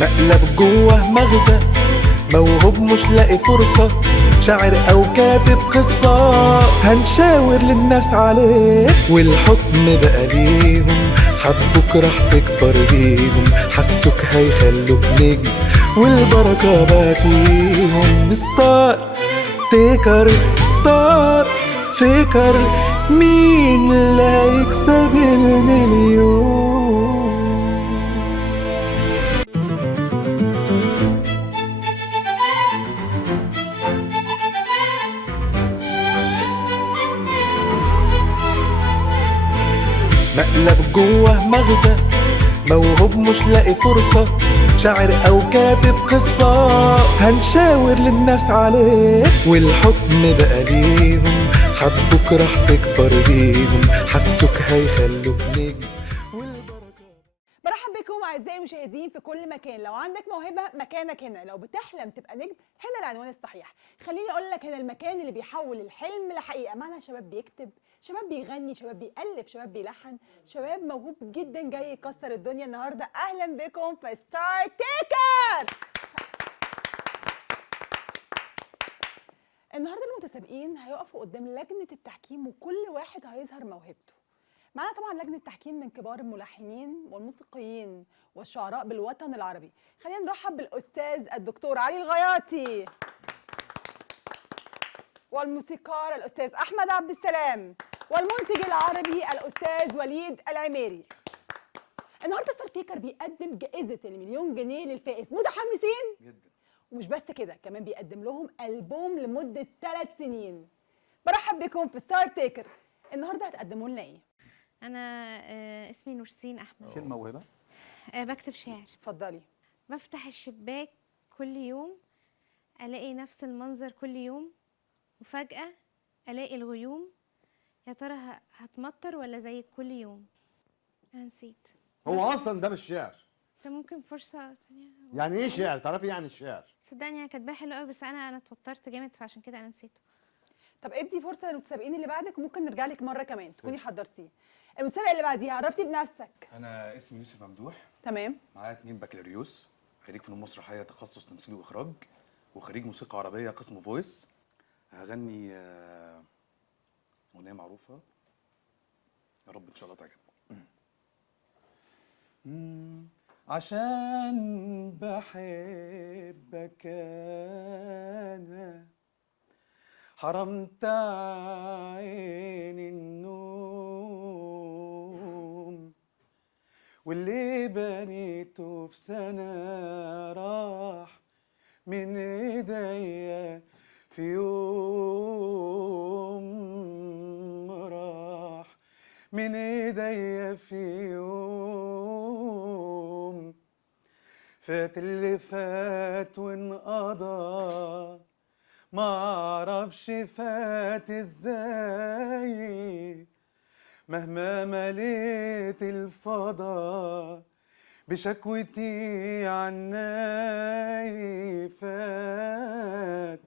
مقلب جوه مغزى، موهوب مش لاقي فرصة، شاعر أو كاتب قصة، هنشاور للناس عليه والحكم بقى ليهم، حبوك راح تكبر بيهم، حسوك هيخلوك نجم والبركة بقى فيهم. ستار تيكر ستار فيكر، مين اللي هيكسب المليون؟ مقلب جوه مغزى، موهوب مش لاقي فرصة، شاعر أو كاتب قصة، هنشاور للناس عليه والحكم بقى ليهم، حبوك راح تكبر بيهم، حسوك هيخلوك نجم والبركة. برحب بكم اعزائي المشاهدين في كل مكان. لو عندك موهبه مكانك هنا، لو بتحلم تبقى نجم هنا العنوان الصحيح. خليني اقول لك هنا المكان اللي بيحول الحلم لحقيقه. معنا شباب بيكتب، شباب بيغني، شباب بيألف، شباب بيلحن، شباب موهوب جدا جاي يكسر الدنيا النهارده. اهلا بكم في ستار تيكر. النهارده المتسابقين هيقفوا قدام لجنه التحكيم وكل واحد هيظهر موهبته. معانا طبعا لجنه تحكيم من كبار الملحنين والموسيقيين والشعراء بالوطن العربي. خلينا نرحب بالاستاذ الدكتور علي الغياطي، والموسيقار الاستاذ احمد عبد السلام، والمنتج العربي الاستاذ وليد العميري. النهارده ستار تيكر بيقدم جائزه المليون جنيه للفائز. متحمسين جدا. ومش بس كده، كمان بيقدم لهم ألبوم لمده 3 سنين. برحب بكم في ستار تيكر. النهارده هتقدموا لنا ايه؟ أنا اسمي نورسين أحمد. شو الموهبة؟ بكتب شعر. اتفضلي. بفتح الشباك كل يوم ألاقي نفس المنظر كل يوم، وفجأة ألاقي الغيوم. يا ترى هتمطر ولا زي كل يوم؟ أنا نسيت. هو اصلا ده مش شعر. ده ممكن فرصة تانية. يعني ايه شعر؟ تعرفي يعني الشعر؟ صدقني أنا كاتباه حلو قوي، بس أنا اتوترت جامد فعشان كده أنا نسيته. طب ادي فرصه للمتسابقين اللي بعدك وممكن نرجع لك مره كمان تكوني حضرتيه. المتسابق اللي بعديها عرفتي بنفسك؟ أنا اسمي يوسف ممدوح، تمام. معايا 2 بكالوريوس، خريج فنون مسرحية تخصص تمثيل وإخراج، وخريج موسيقى عربية قسم فويس. هغني أغنية معروفة، يا رب إن شاء الله تعجبكم. عشان بحبك أنا حرمت عيني النوم، واللي بنيته في سنة راح من ايديا في يوم، راح من ايديا في يوم. فات اللي فات وانقضى، ما اعرفش فات ازاي، مهما مليت الفضا بشكوتي عناي. فات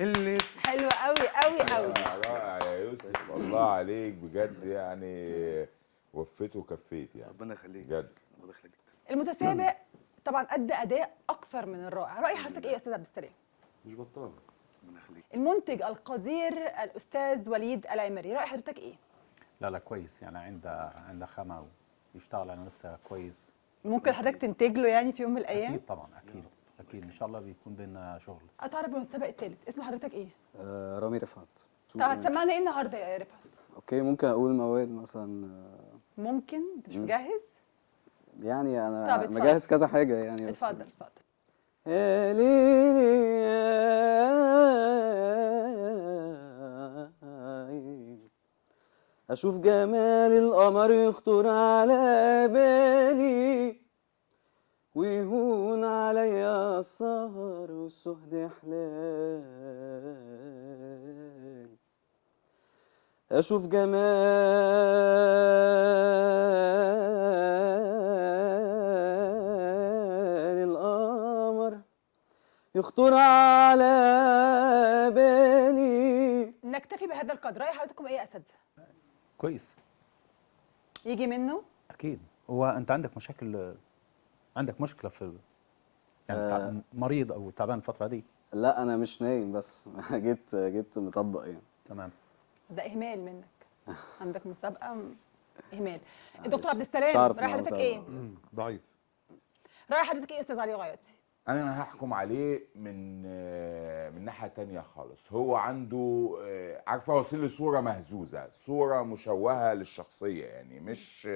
اللي حلو قوي قوي قوي. رائع يا يوسف، الله عليك بجد، يعني وفيت وكفيت يعني. ربنا يخليك بجد. الله يخليك. المتسابق طبعا ادى اداء اكثر من الرائع. راي حضرتك ايه يا استاذ عبد السلام؟ مش بطال. ربنا يخليك. المنتج القدير الاستاذ وليد العميري، راي حضرتك ايه؟ لا كويس، يعني عنده خامة ويشتغل على نفسه كويس. ممكن حضرتك تنتج له يعني في يوم من الايام؟ أكيد طبعا، أكيد إن شاء الله بيكون بينا شغل. اتعرف بالمتسابق الثالث، اسم حضرتك ايه؟ رامي رفعت. طب هتسمعنا ايه النهارده يا رفعت؟ اوكي، ممكن اقول مواد مثلا. ممكن. انت مش مجهز؟ يعني طب انا اتفضل. مجهز كذا حاجه يعني، بس اتفضل اتفضل. يا ليلي اشوف جمال القمر يخطر على بالي، ويهون عليا السهر والسهد حلال. اشوف جمال القمر يخطر على بالي. نكتفي بهذا القدر. راي حضرتكم ايه يا اساتذه؟ كويس. يجي منه؟ أكيد. هو أنت عندك مشكلة يعني مريض او تعبان الفتره دي؟ لا انا مش نايم بس جيت مطبق يعني. تمام. ده اهمال منك. عندك مسابقه اهمال. معلش. الدكتور عبد مش السلام، عارف راي إن هو حضرتك مسابقة. ايه؟ ضعيف. راي حضرتك ايه يا استاذ علي غايتي؟ انا هحكم عليه من ناحيه تانية خالص. هو عنده عارفه، واصل لي صوره مهزوزه، صوره مشوهه للشخصيه، يعني مش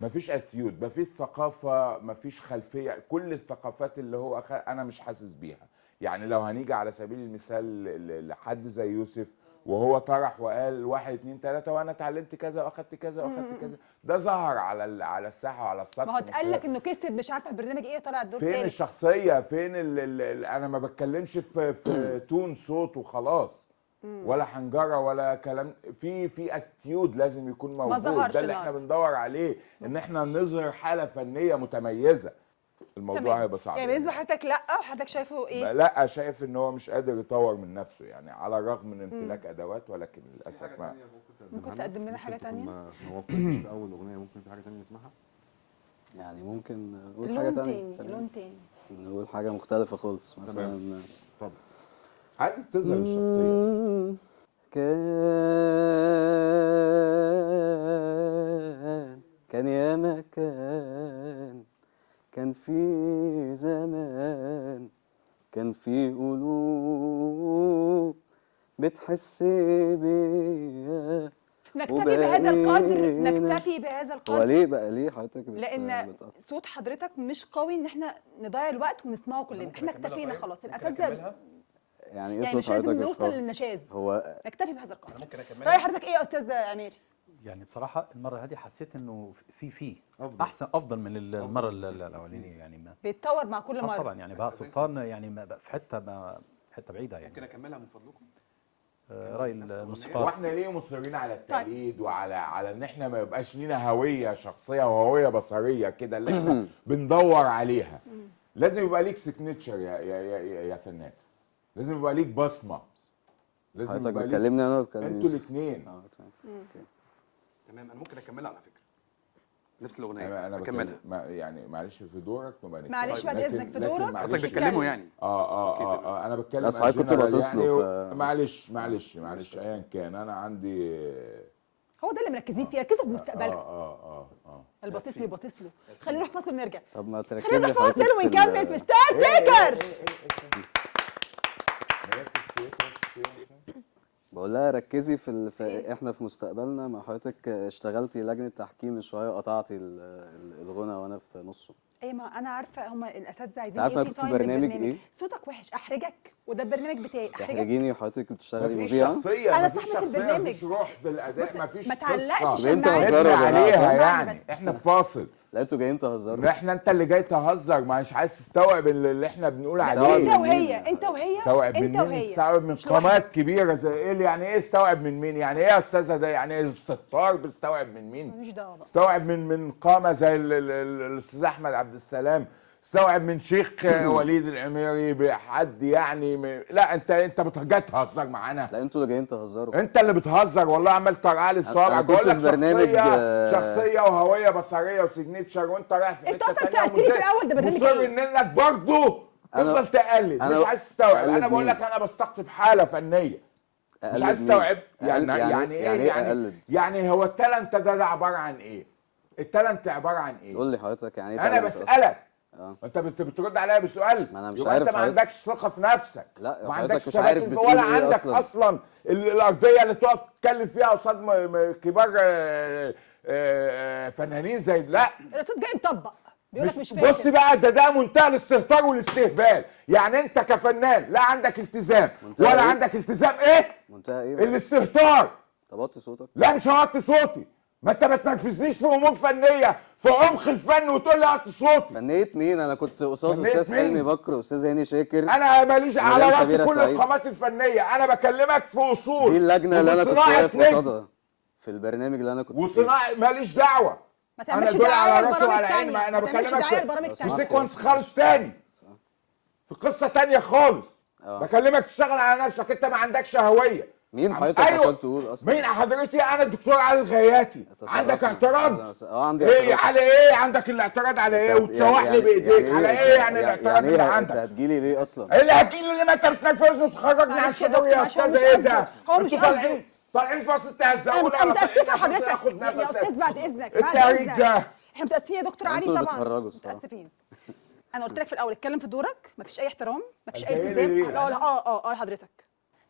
مفيش اتيود، مفيش ثقافه، مفيش خلفيه. كل الثقافات اللي هو انا مش حاسس بيها. يعني لو هنيجي على سبيل المثال لحد زي يوسف، وهو طرح وقال 1 2 3 وانا اتعلمت كذا واخدت كذا واخدت كذا، ده ظهر على الساحه وعلى السطح. ما هو اتقال لك انه كسب مش عارفه في برنامج ايه، طلع الدور فين تالت. الشخصيه؟ فين انا ما بتكلمش في تون صوت وخلاص، ولا حنجره ولا كلام. في اتيود لازم يكون موجود. ظهرش ده اللي احنا النهارده. بندور عليه، ان احنا نظهر حاله فنيه متميزه. الموضوع تمام. هيبقى صعب. يعني بالنسبه لحضرتك لا، وحضرتك شايفه ايه؟ لا، شايف ان هو مش قادر يطور من نفسه، يعني على الرغم من امتلاك ادوات، ولكن للاسف ما. ممكن تقدم لنا حاجه تانية؟ هو في اول اغنيه ممكن في حاجه ثانيه نسمعها؟ يعني ممكن نقول حاجه لون تانية. تاني، لون تاني. نقول حاجه مختلفه خالص مثلا. اتفضل. عايز تظهر الشخصيه بس. كان يا كان في زمان، كان في قلوب بتحس بيا. نكتفي بهذا القدر، وبقينا. نكتفي بهذا هو القدر، ليه بقى ليه حضرتك لان بتقطع؟ صوت حضرتك مش قوي ان احنا نضيع الوقت ونسمعه كلنا. احنا اكتفينا خلاص. الاساتذه يعني ايه يعني صوت مش لازم حضرتك نوصل قوي؟ للنشاز، هو نكتفي بهذا القدر. ممكن اكملها؟ راي حضرتك ايه يا استاذ عميري؟ يعني بصراحه المره هذه حسيت انه في أفضل. افضل من المره الاولانيه يعني. ما بيتطور مع كل مره. طبعا يعني بهاء سلطان يعني في حته بعيده يعني. ممكن اكملها من فضلكم؟ راي الموسيقار. واحنا ليه مصرين على التقليد وعلى ان احنا ما يبقاش لينا هويه شخصيه وهويه بصريه كده اللي احنا بندور عليها؟ لازم يبقى ليك سيجنتشر يا فنان. لازم يبقى ليك بصمه. لازم حضرتك يبقى ليك. بتكلمني انا ولا بتكلم انتوا يوسف؟ الاثنين. تمام. تمام. انا ممكن اكملها على فكره، نفس الاغنيه انا اكملها. يعني معلش في دورك ما بنتكلم. معلش بعد اذنك في دورك. حضرتك معلش. بتكلموا يعني. انا بتكلم. بس حضرتك كنت general باصص يعني له معلش ايا كان انا عندي. هو ده اللي مركزين فيه، ركزوا في مستقبلكم. اه اللي باصص لي باصص له. خلينا نروح فاصل ونرجع. طب ما تركزي خلينا نروح حضرتك فاصل في ونكمل في ستار تيكر. بقول لها ركزي احنا في مستقبلنا. ما حضرتك اشتغلتي لجنه تحكيم من شويه وقطعتي الغنى وانا في نصه. ايه ما انا عارفه هم الاساتذه عايزين عارفة ايه أنا في كنت في تايم برنامج للبرنامج. إيه؟ صوتك وحش، احرجك، وده البرنامج بتاعي. احرجك. تحرجيني وحضرتك بتشتغلي مفيش مذيعه. شخصيه، أنا مفيش صاحبة شخصيه، البرنامج. مفيش روح في الاداء، مفيش ما تعلقش قصة. طب انتوا الشماعات. هزروا نبني يا جماعة. عليها اسمعني يعني. بس. احنا في فاصل. لا انتوا جايين تهزروا. احنا انت اللي جاي تهزر، مش عايز تستوعب اللي احنا بنقول لا، عليه. انت من وهي، مين؟ انت وهي، استوعب من انت مين؟ وهي. تستوعب من مش لوحدك. قامات كبيره زي ايه؟ يعني ايه استوعب من مين؟ يعني ايه يا استاذه ده؟ يعني ايه استهتار؟ بتستوعب من مين؟ ماليش دعوه بقى. استوعب من قامه زي الاستاذ احمد عبد السلام. استوعب من شيخ وليد العميري بحد يعني لا انت جاي تهزر معانا. لا انتوا اللي جايين تهزروا. انت اللي بتهزر والله. عمال ترقع لي الصوابع. أنا كنت بقول لك في برنامج، شخصيه وهويه بصريه وسيجنتشر، وانت رايح في انت حته اصلا ثانيه. سالتني في الاول ده برنامج مصر ايه؟ انك برضه تفضل تقلد، أنا مش عايز تستوعب. أقلد انا بقول مين؟ لك انا بستقطب حاله فنيه، مش أقلد عايز مين؟ تستوعب. أقلد- يعني ايه؟ أقلد؟ يعني هو التالنت ده عباره عن ايه؟ التالنت عباره عن ايه؟ قول لي حضرتك يعني ايه انا تالنت أصلاً؟ بسالك. اه انت بترد عليا بسؤال. ما أنا مش يبقى عارف انت ما حضرتك. عندكش ثقه في نفسك. لا ما حضرتك عندكش مش عارف ثبات بتقول ولا ايه عندك اصلا الارضيه اللي تقف تتكلم فيها قصاد كبار فنانين زي لا. الاستاذ جاي مطبق بيقول لك مش بص فاكر. بقى، ده منتهى الاستهتار والاستهبال. يعني انت كفنان لا عندك التزام منتهى ولا إيه؟ عندك التزام. ايه منتهى ايه بقى؟ الاستهتار؟ طب وطي صوتك. لا مش هوطي صوتي. ما انت ما تنرفزنيش في امور فنيه، في عمق الفن، وتقول لي هوطي صوتي. فنية مين؟ انا كنت قصاد فنية استاذ مين؟ حلمي بكر واستاذ هاني شاكر. انا ماليش على مدام راسي سميرة كل سعيد. القامات الفنيه. انا بكلمك في اصول. دي اللجنه اللي انا كنت وصناعة واقف نجم. قصادها في البرنامج اللي انا كنت فيه. وصناعه ماليش دعوه. ما انا تعملش دول دعايه على راسي لبرامج وعلى عيني. تانية. انا ما تعملش بكلمك دعايه في لبرامج في في تانية. سيكونس خالص تاني، في قصه تانيه خالص. اه بكلمك تشتغل على نفسك. انت ما عندكش هويه، مين حضرتك أيوة. عشان تقول اصلا؟ مين حضرتي؟ انا الدكتور علي الغياتي. عندك اعتراض؟ عندي ايه اعتراض. على ايه؟ عندك الاعتراض على ايه؟ وتشوح لي بايديك على ايه؟ يعني الاعتراض اللي انت عندك هتجيلي ليه اصلا؟ ايه اللي هتجيلي اللي ما انت بتنفذني وتخرجني عن معلش يا الشعور دكتور، يا عشان استاذه؟ مش ايه قصده. ده؟ هو مش انتوا قصده. طالعين فاصل انا تهزقونا متاسفه حضرتك اخد يا نفس استاذ، بعد اذنك بعد التهريج اذنك ده. احنا متاسفين يا دكتور علي انتوا طبعا بتهرجوا الصراحة. متاسفين. انا قلت لك في الاول اتكلم في دورك، مفيش اي احترام، مفيش اي انت ايه التزام. ليه؟ لا لحضرتك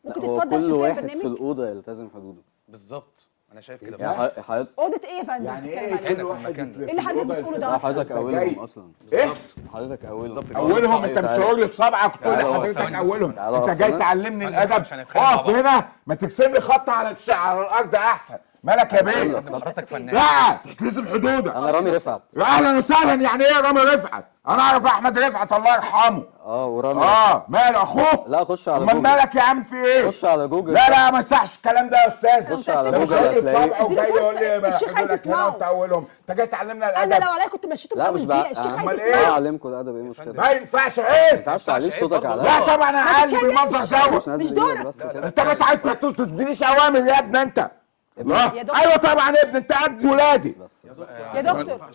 ممكن لا، هو تتفضل عشان كل كده واحد في البرنامج. الاوضه يلتزم حدوده. بالظبط، انا شايف كده يعني بصراحه. حضرتك اوضه ايه يا فندم يعني بتتكلم ايه عليها؟ كل واحد المكان. في اللي حضرتك الأوضة بتقوله ده يلتزم؟ حضرتك أنت اولهم جاي. اصلا. ايه؟ حضرتك اولهم. بالظبط كده. اولهم انت تعالى. بتشاور لي بصبعك وتقول لي تعالى حضرتك ثواني بس. اولهم. تعالى انت اقف جاي هنا. تعلمني ثواني الادب؟ عشان نتخانق مع اقف بعض. هنا، ما ترسم لي خط على الارض احسن. مالك يا بيه؟ حضرتك فنان. لا تلتزم حدودك. انا رامي رفعت. اهلا وسهلا. يعني ايه رامي رفعت؟ انا اعرف احمد رفعت الله يرحمه. ورامي ماله اخوه؟ لا خش على امال جوجل. مالك يا عم في ايه؟ خش على جوجل. لا ما يصحش الكلام ده يا استاذ. خش على ده جوجل مش راجل هتلاقيه. بصبعه وجاي يقول لي ما الشيخ عايز حضرتك هنا يسمعه. وتقولهم. انت جاي تعلمنا الادب؟ انا لو عليا كنت مشيته من لا اول مش دقيقه. الشيخ أمال عايز إيه؟ يسمعه. اعلمكم الادب، ايه المشكله؟ ما ينفعش ما عيب. ينفعش تعليش عيب صوتك برضه. عليا. لا طبعا انا اعلم بالمنظر دوت. نازل مش إيدك دورك. بس كده. انت بتعرف تدينيش اوامر يا ابني انت. لا يا دكتور. ايوه طبعا يا ابني، انت قد ولادي. بس يا دكتور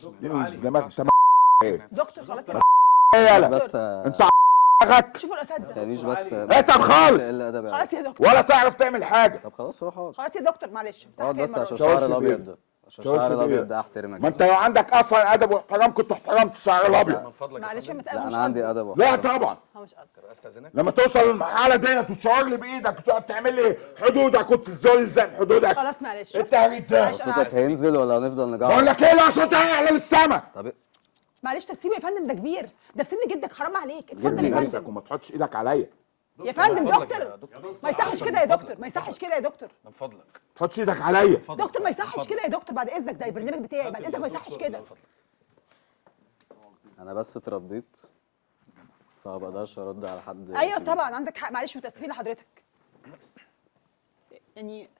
دماغك انت دكتور خلاص يا ايه يلا بس انت دماغك شوفوا الاساتذه. تعليش بس. اتعب خالص. الا ادب يعني. خلاص يا دكتور ولا تعرف تعمل حاجه. طب خلاص روح اقعد. خلاص يا دكتور معلش اقعد بس عشان شاور الشعر في الابيض بيه. ده. عشان شاور في الشعر بيه. الابيض ده احترمك. ما انت لو عندك اصلا ادب واحترام كنت احترمت الشعر الابيض. من فضلك. معلش يا لا متقابل مش انا عندي قصدي. ادب لا واحترام. طبعا. هو مش قصدي. استاذنك. لما توصل للمرحله ديت وتشاور لي بايدك وتقعد تعمل لي حدودك وتزلزل حدودك. خلاص معلش انت هريت ده. معلش انا صوتك عارفه. هينزل ولا هنفضل بقول نجعر؟ لك ايه؟ لا صوتي هيعلى للسما. طب معلش تسيبه يا فندم، ده كبير، ده في سن جدك، حرام عليك. اتفضل جبني يا نفسك فندم. وما تحطش ايدك عليا. يا فندم من فضلك يا دكتور دكتور. ما يصحش كده يا دكتور، ما يصحش كده يا دكتور. من فضلك. ما تحطش ايدك عليا. دكتور ما يصحش كده يا دكتور، بعد اذنك ده البرنامج بتاعي، بعد اذنك ما يصحش كده. انا بس اتربيت فما بقدرش ارد على حد. ايوه كبير. طبعا عندك حق، معلش متاسفين لحضرتك. يعني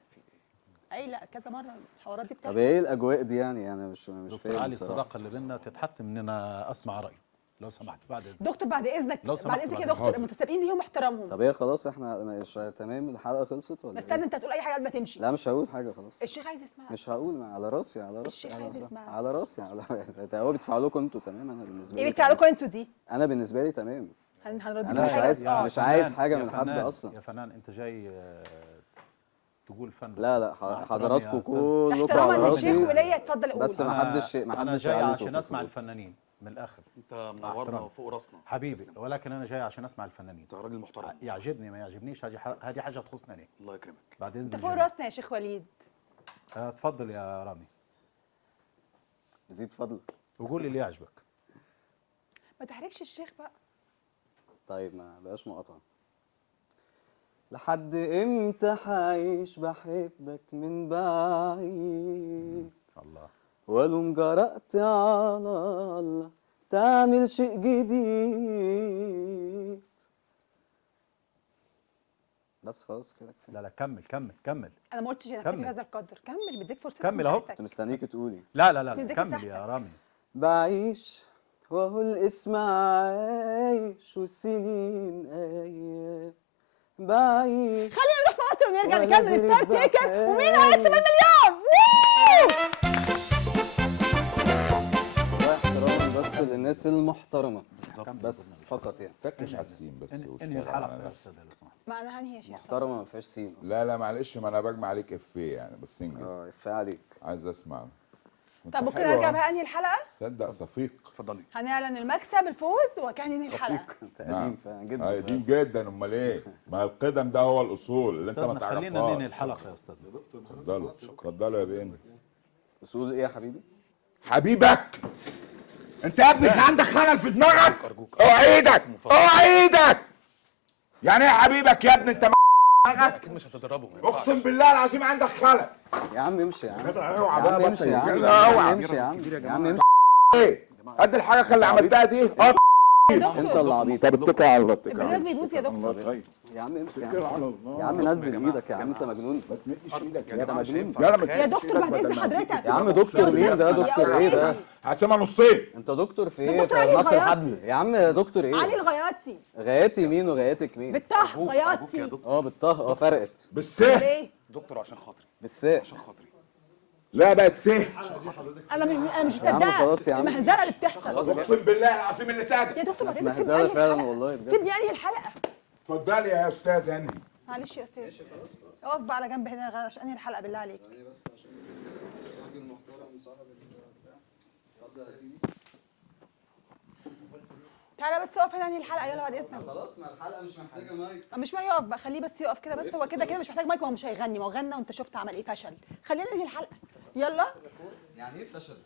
اي لا كذا مره الحوارات دي طب بتحصل. ايه الاجواء دي يعني؟ انا مش دكتور فاهم علي بصراحة. الصداقه اللي بينا تتحتم ان انا اسمع رايه لو سمحت بعد اذنك. دكتور بعد اذنك لو بعد سمحت اذنك يا بعد دكتور، إذنك. المتسابقين ليهم احترامهم. طب ايه خلاص احنا مش تمام الحلقه خلصت ولا بس إيه؟ استنى انت هتقول اي حاجه قبل ما تمشي. لا مش هقول حاجه خلاص. الشيخ عايز يسمعك. مش هقول، على راسي على راسي. الشيخ على عايز راسي. يسمعك. على راسي هو بيدفع لكم انتوا تمام. انا بالنسبه لي ايه بيدفع تمام. لكم انتوا دي؟ انا بالنسبه لي تمام. هنرديكم أنا مش حاجه عايز- بس اه مش عايز فنان، حاجة يا من حد فنان، أصلا. يا فنان انت جاي تقول فن. لا مع احترامي حضراتكم يا أستاذ. كلكم احتراما على للشيخ راسي. وليا اتفضل قول. بس ما حدش انا جاي يعلي عشان صوته. اسمع الفنانين من الاخر انت منورنا احترام. وفوق راسنا. حبيبي، ولكن انا جاي عشان اسمع الفنانين. انت راجل محترم. يعجبني ما يعجبنيش هذه حاجه تخصني انا. الله يكرمك. بعد اذن انت فوق الجميع. راسنا يا شيخ وليد. اتفضل يا رامي زيد فضلك. وقول لي اللي يعجبك. ما تحرجش الشيخ بقى. طيب ما بقاش مقاطعة. لحد امتى حعيش بحبك من بعيد، الله. ولو جرأت على الله تعمل شيء جديد. بس خلاص كده كفايه. لا كمل كمل كمل. انا ما قلتش انك كمل. في هذا القدر، كمل بديك فرصه كمل أهو. كنت مستنيك تقولي. لا سيبك كمل مساحتك. يا رامي. بعيش وهو الاسم عايش والسنين ايام. بعيش خلينا نروح في مصر ونرجع ولا نكمل ستار بريد تيكر، بحال. ومين هيكسب المليون؟ واحترام بس للناس المحترمه بس فقط يعني. تكش على السين بس انهي واشتغل الحلقه على يا نفسك. استاذ لو سمحت. ما انا هنهي يا شيخ. محترمه ما فيهاش سين أصلاً. لا معلش، ما انا برمي عليك افيه يعني، بس انجز. افيه عليك. عايز اسمع. طب ممكن حلوة. نرجع بقى انهي الحلقه؟ صدق صفيق. اتفضلي. هنعلن المكسب الفوز وكان ننهي الحلقه. انت قديم فعلا جدا. قديم جدا، امال ايه؟ ما القدم ده هو الاصول اللي انت ما استاذنا خلينا ننهي تعرفهاش. الحلقه يا استاذنا. اتفضلوا اتفضلوا يا بنت. اصول ايه يا حبيبي؟ حبيبك انت يا ابني عندك خلل في دماغك. أرجوك. اوعى ايدك اوعى ايدك. يعني ايه حبيبك يا ابني؟ انت دماغك اكيد مش هتضربه. ما ينفعش. اقسم بالله العظيم عندك خلل. يا عم امشي يا عم. اوعى يا بقى عم امشي يا عم. بطل. يا عم اوعى. امشي يا عم. يا عم امشي. ايه قد الحركه اللي عملتها دي؟ انت اللي عبيط. طب اتكل على الله، اتكل على البرنامج الله. بيبوظ يا دكتور. طيب يا عم امشي يا اتكل عم. على الله. يا عم نزل ايدك يا عم، انت مجنون. ما تمسش ايدك يا يا جماعه مش مجنون. هينفع. يا رب. يا دكتور بعد اذن حضرتك. يا عم دكتور مين ده؟ دكتور ايه ده؟ هقسمها نصين. انت دكتور في ايه؟ دكتور في علي نقل الغياطي. الحبل يا عم، دكتور علي ايه؟ الغياطي غاياتي مين وغاياتك مين؟ بالطه أبوك يا غياطي. دكتور. اه بالطه، فرقت بالسه. ليه؟ دكتور عشان خاطري، بالساء. عشان خاطري. لا بقت سه. انا مش يا عم مصدقه خلاص يا عم. المهزله اللي بتحصل. اقسم بالله العظيم اللي تاجر. يا دكتور بعد اذنك سيبني مهزله انهي فعلا الحلقه. والله بجد. سيبني انهي الحلقه. اتفضلي يا استاذ انهي. معلش يا استاذ اقف بقى على جنب هنا عشان انهي الحلقه بالله عليك. تعالى بس اقف هنا انهي الحلقه يلا بعد اذنك. خلاص ما الحلقه مش محتاجه مايك. مش ما يقف بقى، خليه بس يقف كده بس. هو كده كده مش محتاج مايك، ما هو مش هيغني، ما هو غنى وانت شفت عمل ايه، فشل. خلينا ننهي الحلقه يلا. يعني ايه فشل؟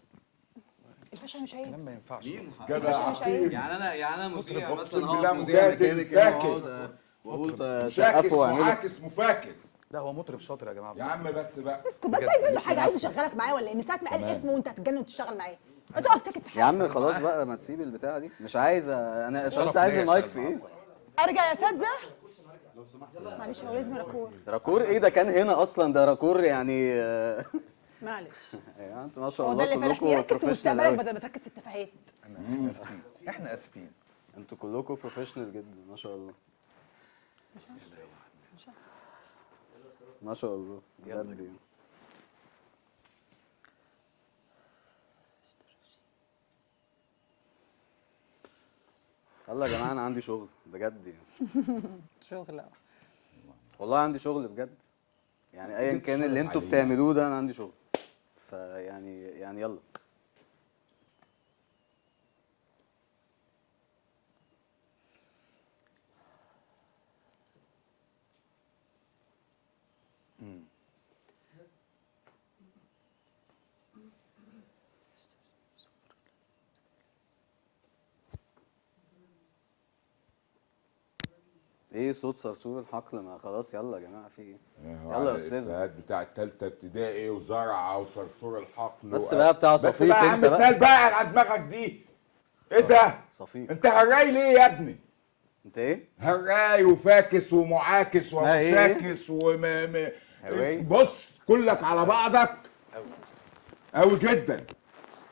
الفشل مش هيجي. كلام ما ينفعش. جدع مش عيب. يعني انا مذيع أقسم مثلا بالله هقف مذيع مجادل مكاني كده فاكس. واقعد مشاكس سقفوا واعملوا. معاكس مفاكس. لا هو مطرب شاطر يا جماعه. يا عم بس بقى. اسكت بس، عايز منه حاجه، عايز يشغلك معاه ولا ايه؟ من ساعه ما قال اسمه وانت هتتجنن وتشتغل معاه. تقف ساكت في يا حالك. عم خلاص بقى ما تسيب البتاعه دي، مش عايز انا شرف انت عايز ليا المايك أشتغل في ايه؟ معاه بصراحة. ارجع يا اساتذه. معلش هو لازم راكور. راكور ايه ده؟ كان هنا اصلا ده راكور يعني معلش يعني انتوا ما شاء هو الله ده اللي فالح كلكم ركز في بروفيشنال مستقبلك قوي. بدل ما تركز في التفاهات. احنا اسفين، احنا اسفين. انتوا كلكم بروفيشنال جدا ما شاء الله. ما شاء الله بجد يعني. يلا يا جماعه انا عندي شغل بجد يعني. شغل والله عندي شغل بجد يعني ايا كان اللي انتوا علينا. بتعملوه ده انا عندي شغل. يعني يلا. ايه صوت صرصور الحقل؟ ما خلاص يلا يا جماعه في ايه؟ يلا يا استاذ. الإفيهات بتاع التالتة ابتدائي وزرعة وصرصور الحقل بس بقى بتاع بس صفيق بقى يا عم انت بقى. اتنال بقى على دماغك دي. ايه ده؟ صفيق انت هراي ليه يا ابني؟ انت ايه؟ هراي وفاكس ومعاكس اسمها ايه؟ ومشاكس هراي؟ بص كلك على بعضك قوي جدا.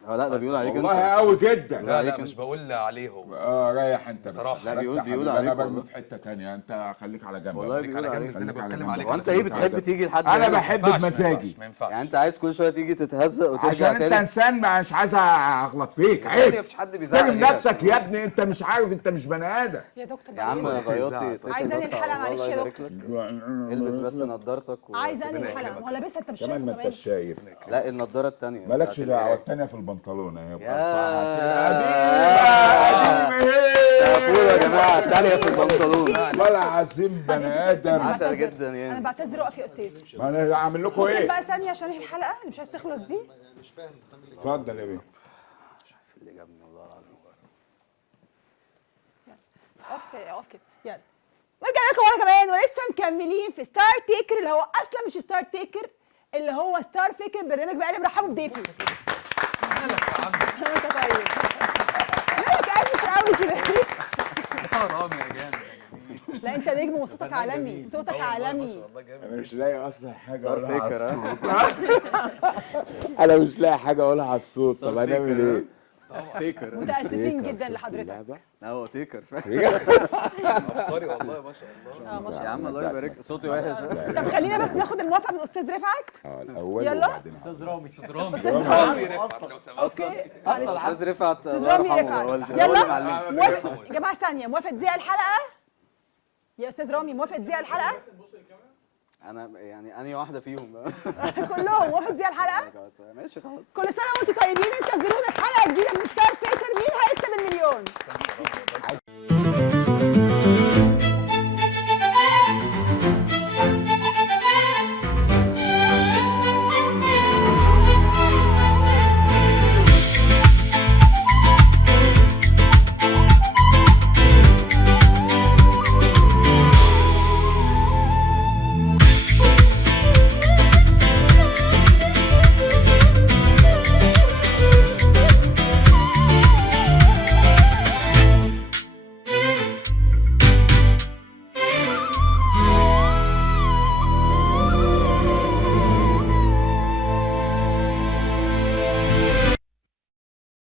لا ده بيقول عليك والله انت. قوي جدا. لا عليك لا مش بقول عليه هو. ريح انت بس. بصراحة. لا، بس بيقول- يا بيقول حبيبي، عليك انا برمي والله. في حته تانية، انت خليك على جنب. والله خليك بيقول على جنب عليك. زي اللي خليك على بتكلم جنب. عليك. هو انت ايه بتحب تيجي لحد انا هنا؟ بحب ما ينفعش، بمزاجي. ما ينفعش. يعني انت عايز كل شويه تيجي تتهزق وترجع عشان انت تاني؟ انسان مش عايز اغلط فيك. عيب عيب. مفيش حد بيزعق احترم كده. نفسك يا ابني، انت مش عارف، انت مش بني ادم. يا دكتور يا عم بعد غياطي عايزة انهي بس الحلقة، على الله، معلش الله يا يبارك دكتور. لك. البس بس نضارتك عايزه انهي ربنا الحلقه، يكرمك. ما هو لابسها انت مش كمان شايفه ما كمان. انتش شايف. لا النضاره الثانيه مالكش دعوه، التانية في البنطلون اهي. تعرفوا يا جماعه الثانيه في البنطلون. ولا عظيم بني ادم. عسل جدا انا يعني. بعتذر، اقف يا استاذ. ما انا اعمل لكم ممكن ايه؟ بقى ثانيه عشان انهي الحلقه اللي مش عايز تخلص دي. اتفضل يا بيه. اللي جابني والله العظيم. اقف كده يلا. ورجع لكم ورا كمان ولسه مكملين في ستار تيكر، اللي هو اصلا مش ستار تيكر، اللي هو ستار فيكر. برنامج بقى مرحبا بضيفي. انت طيب. مالك قاعد مش قوي كده ليه؟ رامي يا جامد يا جميل. لا انت نجم وصوتك عالمي، صوتك عالمي. والله جامد. انا مش لاقي اصلا حاجه صار اقولها على فكر الصوت. انا مش لاقي حاجه اقولها على الصوت. طب صار هنعمل فكر، ايه؟ فيكر. متاسفين جدا لحضرتك. لا هو تيكر عبقري والله ما شاء الله. ما شاء يا عم الله يبارك صوتي وحش. الله. طب خلينا بس ناخد الموافقه من استاذ رفعت. الاول يلا. وبعدين استاذ رامي استاذ رامي. لو سمحت. اوكي معلش. استاذ رفعت استاذ الله رامي يرحمه، رفعت. هو اللي يلا معلمني. موافق يا جماعه ثانيه، موافق تذيع الحلقه يا استاذ رامي؟ موافق تذيع الحلقه؟ انا يعني انهي واحده فيهم بقى؟ كلهم موافق تذيع الحلقه؟ ماشي خلاص. كل سنه وانتم طيبين، انتظرونا في حلقه جديده من